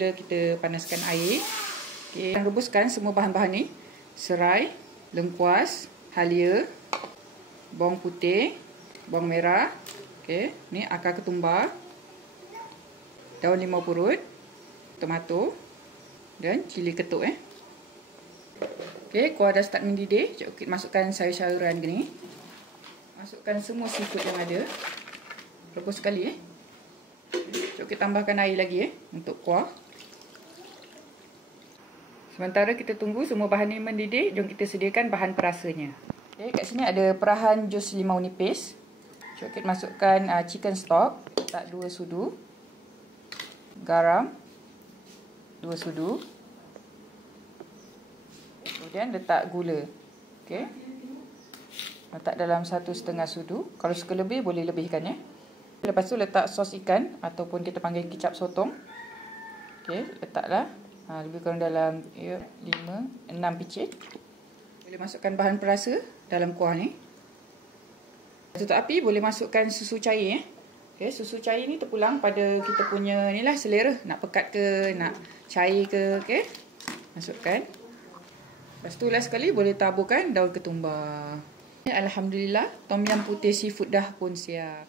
Mula kita panaskan air. Okey, rebuskan semua bahan-bahan ni. Serai, lengkuas, halia, bawang putih, bawang merah. Okey, ni akar ketumbar, daun limau purut, tomato dan cili ketuk. Okey, kuah dah start mendidih. Jom kita masukkan sayur-sayuran ni. Masukkan semua seafood yang ada. Rebus sekali. Jom kita tambahkan air lagi untuk kuah. Sementara kita tunggu semua bahan ni mendidih, jom kita sediakan bahan perasanya. Okay, kat sini ada perahan jus limau nipis. Jom kita masukkan chicken stock, letak 2 sudu. Garam 2 sudu. Kemudian letak gula. Okey. Letak dalam 1,5 sudu. Kalau suka lebih boleh lebihkan. Lepas tu letak sos ikan ataupun kita panggil kicap sotong. Okey, letaklah lebih kurang dalam 5-6 picit. Boleh masukkan bahan perasa dalam kuah ni. Tutup api, boleh masukkan susu cair. Okey, susu cair ni terpulang pada kita punya inilah selera, nak pekat ke, nak cair ke. Okey. Masukkan. Lepas tu last sekali boleh taburkan daun ketumbar. Alhamdulillah, tom yum putih seafood dah pun siap.